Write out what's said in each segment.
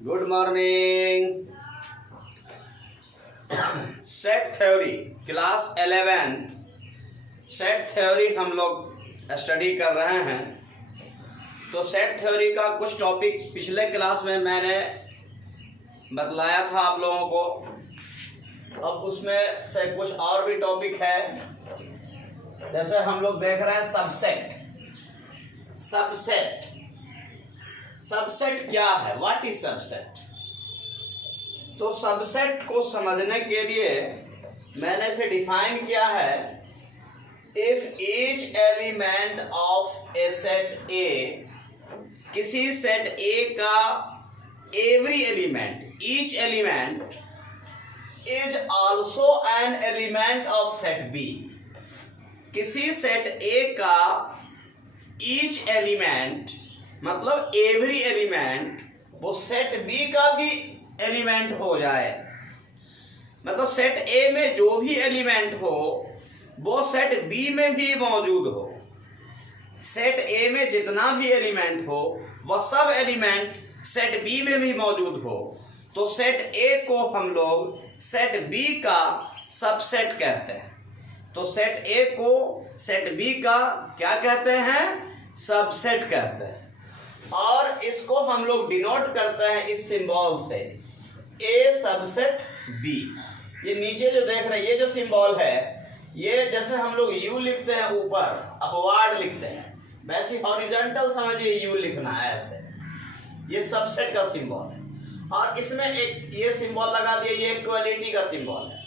Good morning. Set theory class 11 set theory हम लोग study कर रहे हैं। तो सेट थ्योरी का कुछ टॉपिक पिछले क्लास में मैंने बतलाया था आप लोगों को। अब उसमें से कुछ और भी टॉपिक है, जैसे हम लोग देख रहे हैं सबसेट। सबसेट सबसेट क्या है? What is subset? तो सबसेट को समझने के लिए मैंने इसे डिफाइन किया है, if each element of a set A, किसी सेट ए का every element, each element is also an element of set B. किसी सेट ए का ईच एलिमेंट मतलब एवरी एलिमेंट वो सेट बी का भी एलिमेंट हो जाए। मतलब सेट ए में जो भी एलिमेंट हो वो सेट बी में भी मौजूद हो। सेट ए में जितना भी एलिमेंट हो वह सब एलिमेंट सेट बी में भी मौजूद हो। तो सेट ए को हम लोग सेट बी का सबसेट कहते हैं। तो सेट ए को सेट बी का क्या कहते हैं? सबसेट कहते हैं। और इसको हम लोग डिनोट करते हैं इस सिंबल से, ए सबसेट बी। ये नीचे जो देख रहे हैं, ये जो सिंबल है, ये जैसे हम लोग यू लिखते हैं ऊपर अपवार्ड लिखते हैं, वैसे हॉरिजॉन्टल समझिए यू लिखना है ऐसे। ये सबसेट का सिंबल है और इसमें एक ये सिंबल लगा दिया, ये इक्वलिटी का सिंबल है।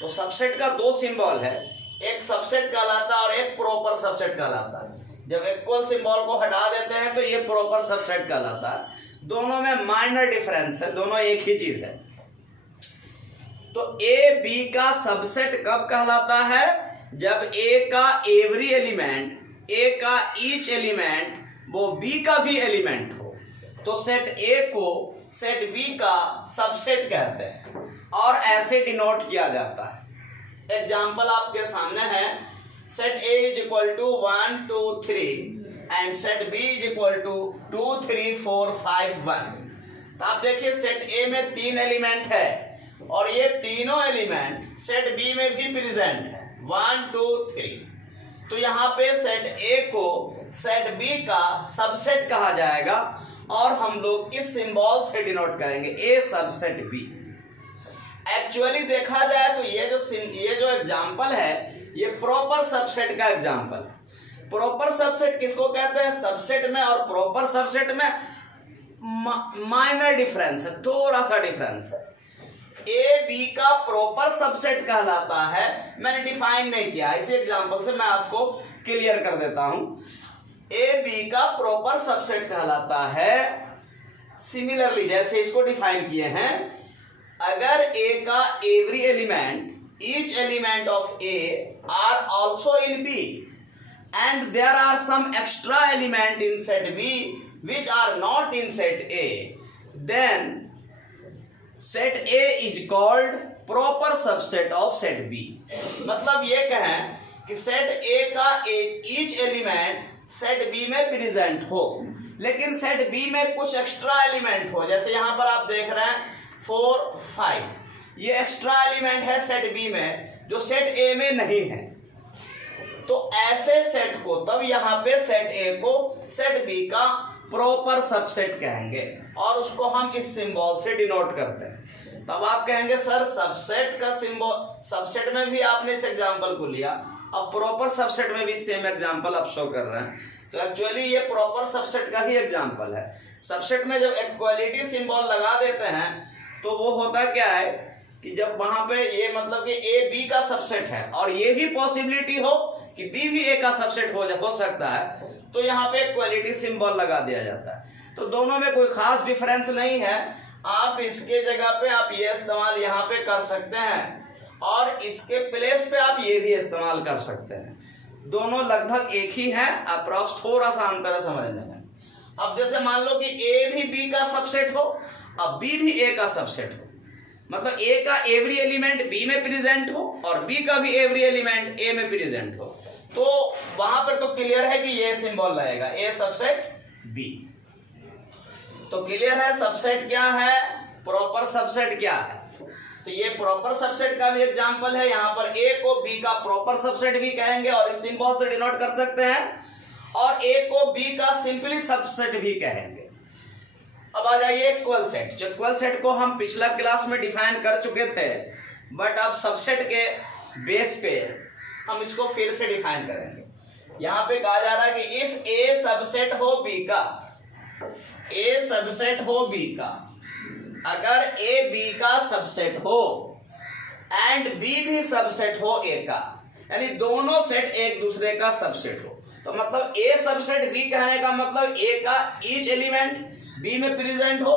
तो सबसेट का दो सिंबल है, एक सबसेट कहलाता है और एक प्रॉपर सबसेट कहलाता है। जब इक्वल सिंबल को हटा देते हैं तो ये प्रॉपर सबसेट कहलाता है। दोनों में माइनर डिफरेंस है, दोनों एक ही चीज है। तो ए बी का सबसेट कब कहलाता है? जब ए का एवरी एलिमेंट, ए का ईच एलिमेंट वो बी का भी एलिमेंट हो। तो सेट ए को सेट बी का सबसेट कहते हैं और ऐसे डिनोट किया जाता है। एग्जाम्पल आपके सामने है, set A is equal to 1 2 3 and set B is equal to 2 3 4 5 1। तो आप देखिए सेट ए में 3 एलिमेंट है और ये तीनों एलिमेंट सेट बी में भी प्रेजेंट है, 1 2 3। तो यहाँ पे सेट ए को सेट बी का सबसेट कहा जाएगा और हम लोग इस सिंबल से डिनोट करेंगे, ए सबसेट बी। एक्चुअली देखा जाए तो ये जो एग्जांपल है ये प्रॉपर सबसेट का एग्जांपल है। प्रॉपर सबसेट किसको कहते हैं? सबसेट में और प्रॉपर सबसेट में माइनर डिफरेंस है, थोड़ा सा डिफरेंस है। ए बी का प्रॉपर सबसेट कहलाता है, मैंने डिफाइन नहीं किया, इसी एग्जांपल से मैं आपको क्लियर कर देता हूं। ए बी का प्रॉपर सबसेट कहलाता है सिमिलरली जैसे इसको डिफाइन किए हैं, अगर ए का every element, each element of A are also in B and there are some extra element in set B which are not in set A, then set A is called proper subset of set B। मतलब ये कहें कि set A का each element set B में present हो लेकिन set B में कुछ एक्स्ट्रा एलिमेंट हो, जैसे यहां पर आप देख रहे हैं 4 5, ये एक्स्ट्रा एलिमेंट है सेट बी में जो सेट ए में नहीं है। तो ऐसे सेट को तब यहां पे सेट ए को सेट बी का प्रॉपर सबसेट कहेंगे और उसको हम इस सिंबल से डिनोट करते हैं। तब आप कहेंगे सर सबसेट का सिंबल, सबसेट में भी आपने इस एग्जांपल को लिया, अब प्रॉपर सबसेट में भी सेम एग्जांपल आप शो कर रहे हैं। तो एक्चुअली ये प्रॉपर सबसेट का ही एग्जांपल है। सबसेट में जब इक्वलिटी सिंबल लगा देते हैं तो वो होता क्या है कि जब वहां पे ये मतलब कि ए बी का सबसेट है और ये भी पॉसिबिलिटी हो कि बी भी ए का सबसेट हो सकता है, तो यहाँ पे इक्वलिटी सिंबल लगा दिया जाता है। तो दोनों में कोई खास डिफरेंस नहीं है। आप इसके जगह पे आप ये इस्तेमाल यहाँ पे कर सकते हैं और इसके प्लेस पे आप ये भी इस्तेमाल कर सकते हैं। दोनों लगभग एक ही है, अप्रॉक्स थोड़ा सा अंतर है समझने में। अब जैसे मान लो कि ए भी बी का सबसेट हो, अब बी भी ए का सबसेट हो, मतलब ए का एवरी एलिमेंट बी में प्रेजेंट हो और बी का भी एवरी एलिमेंट ए में प्रेजेंट हो, तो वहां पर तो क्लियर है कि ये सिंबल रहेगा, ए सबसेट बी। तो क्लियर है सबसेट क्या है, प्रॉपर सबसेट क्या है। तो ये प्रॉपर सबसेट का भी एग्जांपल है। यहाँ पर ए को बी का प्रॉपर सबसेट भी कहेंगे और इस सिंबल से डिनोट कर सकते हैं, और ए को बी का सिंपली सबसेट भी कहेंगे। अब आ जाइए इक्वल सेट। जो इक्वल सेट को हम पिछला क्लास में डिफाइन कर चुके थे, बट अब सबसेट के बेस पे हम इसको फिर से डिफाइन करेंगे। यहाँ पे कहा जा रहा है कि इफ ए सबसेट हो बी का, ए सबसेट हो बी का, अगर ए बी का सबसेट हो एंड बी भी सबसेट हो ए का, यानी दोनों सेट एक दूसरे का सबसेट हो, तो मतलब ए सबसेट बी कहने का मतलब ए का ईच एलिमेंट बी में प्रेजेंट हो,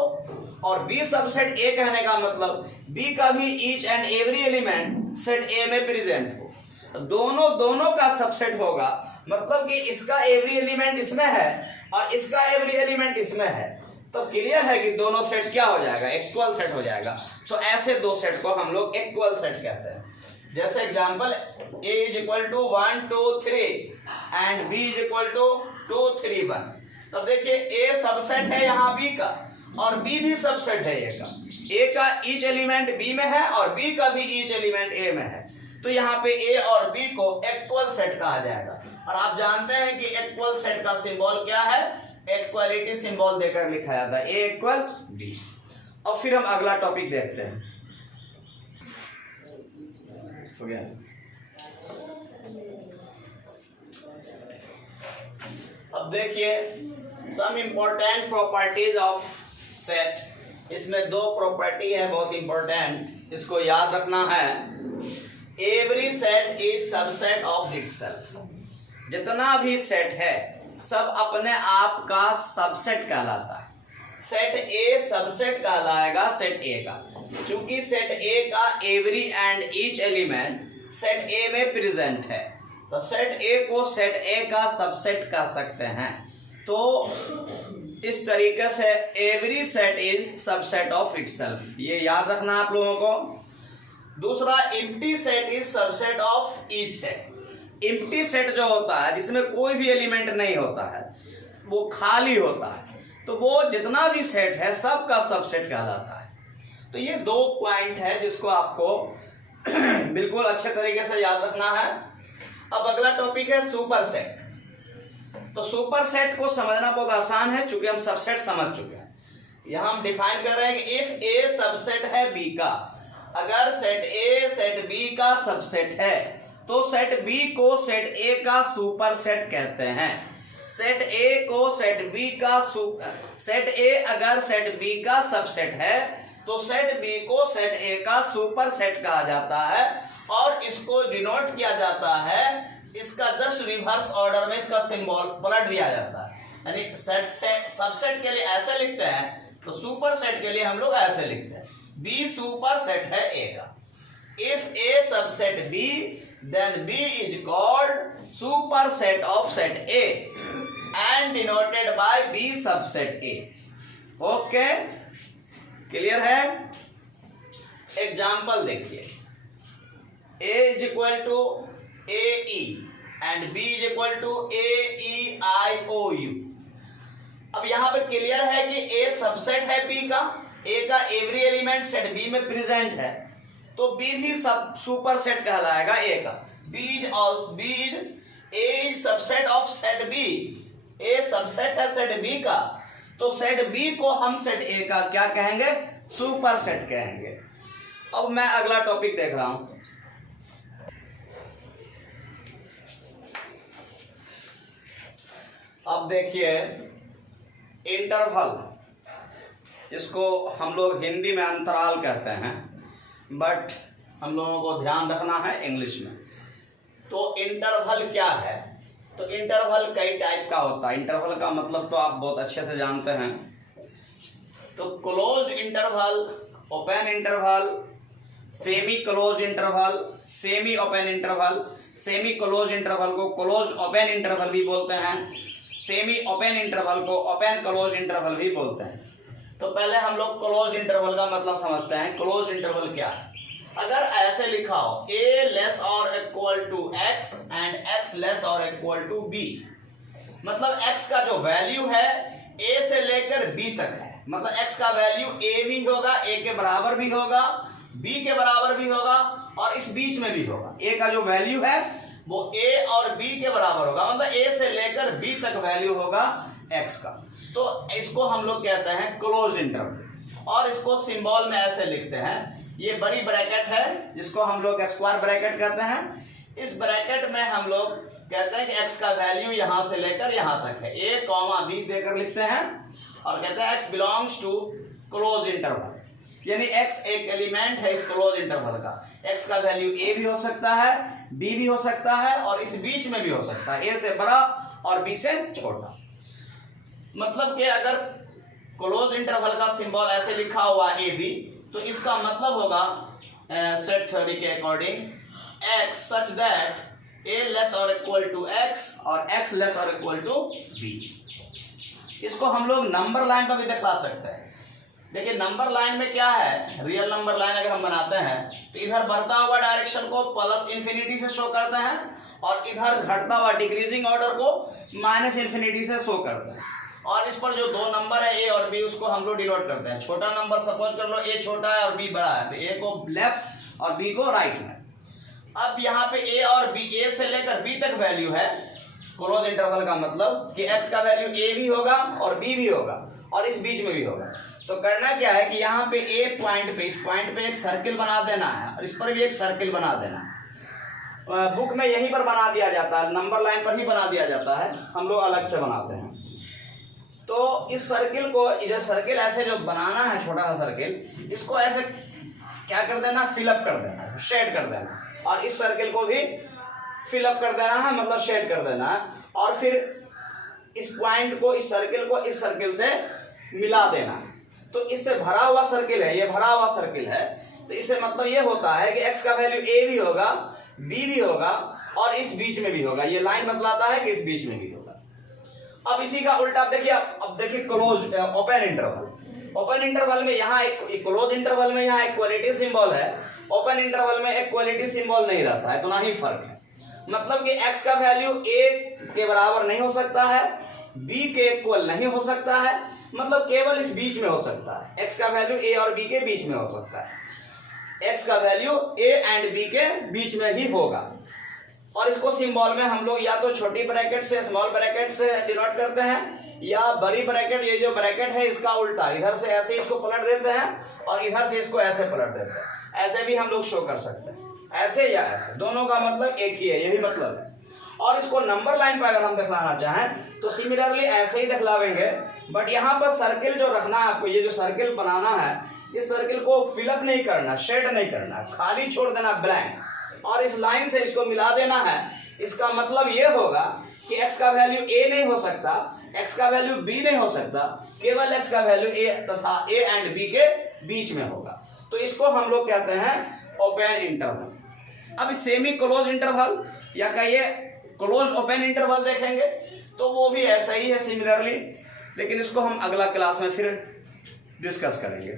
और बी सबसेट ए कहने का मतलब बी का भी each and every element set ए में प्रेजेंट हो। तो दोनों का सबसेट होगा, मतलब कि इसका एवरी एलिमेंट इसमें है और इसका एवरी एलिमेंट इसमें है, तो क्लियर है कि दोनों सेट क्या हो जाएगा, इक्वल सेट हो जाएगा। तो ऐसे दो सेट को हम लोग इक्वल सेट कहते हैं। जैसे example a is equal to 1 2 3 and b is equal to 2 3 1। तो देखिए a सबसेट है यहाँ b का, और b भी सबसेट है a का। a का ईच एलिमेंट b में है और b का भी ईच एलिमेंट a में है, तो यहाँ पे a और b को इक्वल सेट कहा जाएगा। और आप जानते हैं कि इक्वल सेट का सिंबल क्या है, इक्वालिटी सिंबल देकर लिखा जाता है, ए इक्वल बी। और फिर हम अगला टॉपिक देखते हैं। हो गया। अब देखिए some important properties of set. इसमें दो प्रॉपर्टी है बहुत इंपॉर्टेंट, इसको याद रखना है। Every set is subset of itself. जितना भी सेट है सब अपने आप का सबसेट कहलाता है। सेट ए सबसेट कहलाएगा सेट ए का, क्योंकि सेट ए का every and each element set ए में प्रेजेंट है, तो सेट ए को सेट ए का सबसेट कह सकते हैं। तो इस तरीके से every set is subset of itself, ये याद रखना आप लोगों को। दूसरा, empty set is subset of each set. Empty set जो होता है, जिसमें कोई भी एलिमेंट नहीं होता है, वो खाली होता है, तो वो जितना भी सेट है सबका सबसेट कहलाता है। तो ये दो पॉइंट है जिसको आपको बिल्कुल अच्छे तरीके से याद रखना है। अब अगला टॉपिक है सुपर सेट। तो सुपर सेट को समझना बहुत आसान है, चूंकि हम सबसेट समझ चुके हैं। यहां हम डिफाइन कर रहे हैं कि इफ ए सबसेट है बी का, अगर सेट ए सेट बी का सबसेट है, तो सेट बी को सेट ए का सुपर सेट कहते हैं। सेट ए को सेट बी का सेट ए अगर सेट बी का सबसेट है, तो सेट बी को सेट ए का सुपर सेट कहा जाता है, और इसको डिनोट किया जाता है, इसका जस्ट रिवर्स ऑर्डर में इसका सिंबल पलट दिया जाता है। यानी सेट सबसेट के लिए ऐसे लिखते हैं, तो सुपर सेट के लिए हम लोग ऐसे लिखते हैं, बी सुपर सेट है ए का। If A subset B, then B is called superset of set A and denoted by B subset A. Okay, clear है। एग्जाम्पल देखिए, A is equal to AE and B is equal to AEIOU। अब यहां पे clear है कि A subset है B का, A का एवरी एलिमेंट सेट B में प्रेजेंट है, तो B भी सब सुपर सेट कहलाएगा A का। B is A is subset of set B, A subset है सेट B का, तो सेट B को हम सेट A का क्या कहेंगे, सुपर सेट कहेंगे। अब मैं अगला टॉपिक देख रहा हूं। अब देखिए इंटरवल, इसको हम लोग हिंदी में अंतराल कहते हैं, बट हम लोगों को ध्यान रखना है इंग्लिश में। तो इंटरवल क्या है, तो इंटरवल कई टाइप का होता है। इंटरवल का मतलब तो आप बहुत अच्छे से जानते हैं। तो closed interval, open interval, semi closed interval, semi open interval. Semi closed interval को क्लोज्ड ओपन इंटरवल भी बोलते हैं, सेमी ओपन इंटरवल को ओपन क्लोज्ड इंटरवल भी बोलते हैं। तो पहले हम लोग क्लोज इंटरवल का मतलब समझते हैं। क्लोज इंटरवल क्या है? अगर ऐसे लिखा हो a लेस और equal to x and x less और इक्वल टू b, मतलब x का जो वैल्यू है a से लेकर b तक है, मतलब x का वैल्यू a भी होगा, a के बराबर भी होगा, b के बराबर भी होगा और इस बीच में भी होगा। a का जो वैल्यू है वो a और b के बराबर होगा, मतलब a से लेकर b तक वैल्यू होगा x का। तो इसको हम लोग कहते हैं क्लोज्ड इंटरवल और इसको सिंबल में ऐसे लिखते हैं। ये बड़ी ब्रैकेट है जिसको हम लोग स्क्वायर ब्रैकेट कहते हैं। इस ब्रैकेट में हम लोग कहते हैं कि x का वैल्यू यहां से लेकर यहां तक है, a, b देकर लिखते हैं और कहते हैं x belongs to close interval, यानी x एक एलिमेंट है इस क्लोज इंटरवल का। x का वैल्यू a भी हो सकता है, b भी हो सकता है और इस बीच में भी हो सकता है, a से बड़ा और b से छोटा। मतलब कि अगर क्लोज इंटरवल का सिंबल ऐसे लिखा हुआ a b, तो इसका मतलब होगा सेट थ्योरी के according x such that a less or equal to x और x less or equal to b। इसको हम लोग नंबर लाइन पर भी दिखा सकते हैं। देखिए नंबर लाइन में क्या है, रियल नंबर लाइन अगर हम बनाते हैं तो इधर बढ़ता हुआ डायरेक्शन को प्लस इंफिनिटी से शो करते हैं और इधर घटता हुआ डिक्रीजिंग ऑर्डर को माइनस इंफिनिटी से शो करते हैं। और इस पर जो दो नंबर है a और b उसको हम लोग डिनोट करते हैं। छोटा नंबर सपोज कर लो a छोटा है और b बड़ा है, तो a को लेफ्ट और b को राइट में। अब यहाँ पे a और b, a से लेकर b तक वैल्यू है क्लोज इंटरवल का, मतलब कि x का वैल्यू a भी होगा और b भी होगा और इस बीच में भी होगा। तो करना क्या है कि यहाँ पे a पॉइंट पे, इस पॉइंट पे एक सर्किल बना देना है और इस पर भी एक सर्किल बना देना है। बुक में यहीं पर बना दिया जाता है, नंबर लाइन पर ही बना दिया जाता है, हम लोग अलग से बनाते हैं। तो इस सर्किल को, जो सर्किल ऐसे जो बनाना है छोटा सा सर्किल, इसको ऐसे क्या कर देना, फिलअप कर देना, शेड कर देना और इस सर्किल को भी फिलअप कर देना है, मतलब शेड कर देना है और फिर इस पॉइंट को, इस सर्किल को इस सर्किल से मिला देना है। तो इससे भरा हुआ सर्किल है, ये भरा हुआ सर्किल है, तो इससे मतलब ये होता है कि x का वैल्यू a भी होगा, b भी होगा और इस बीच में भी होगा। ये लाइन बतलाता है कि इस बीच में भी होगा। अब इसी का उल्टा देखिए, अब देखिए close open interval. Open interval में यहाँ एक क्लोज इंटरवल में यहाँ इक्वलिटी सिंबल है, ओपन इंटरवल में इक्वलिटी सिंबल नहीं रहता है, इतना ही फर्क है। मतलब कि x का वैल्यू a के बराबर नहीं हो सकता है, b के इक्वल नहीं हो सकता है, मतलब केवल इस बीच में हो सकता है। x का वैल्यू a और b के बीच में हो सकता है, x का वैल्यू a एंड b के बीच में ही होगा। और इसको सिंबल में हम लोग या तो छोटी ब्रैकेट से, स्मॉल ब्रैकेट से डिनोट करते हैं, या बड़ी ब्रैकेट, ये जो ब्रैकेट है इसका उल्टा, इधर से ऐसे इसको पलट देते हैं और इधर से इसको ऐसे पलट देते हैं। ऐसे भी हम लोग शो कर सकते हैं, ऐसे या ऐसे, दोनों का मतलब एक ही है, यही मतलब है। और इसको नंबर लाइन पर अगर हम दिखलाना चाहें तो सिमिलरली ऐसे ही दिखलावेंगे, बट यहाँ पर सर्किल जो रखना है आपको, ये जो सर्किल बनाना है, इस सर्किल को फिलअप नहीं करना, शेड नहीं करना, खाली छोड़ देना ब्लैंक और इस लाइन से इसको मिला देना है। इसका मतलब ये होगा कि x का वैल्यू a नहीं हो सकता, x का वैल्यू b नहीं हो सकता, केवल x का वैल्यू a तथा a एंड b के बीच में होगा। तो इसको हम लोग कहते हैं ओपन इंटरवल। अब सेमी क्लोज इंटरवल या कहिए क्लोज ओपन इंटरवल देखेंगे तो वो भी ऐसा ही है सिमिलरली, लेकिन इसको हम अगला क्लास में फिर डिस्कस करेंगे।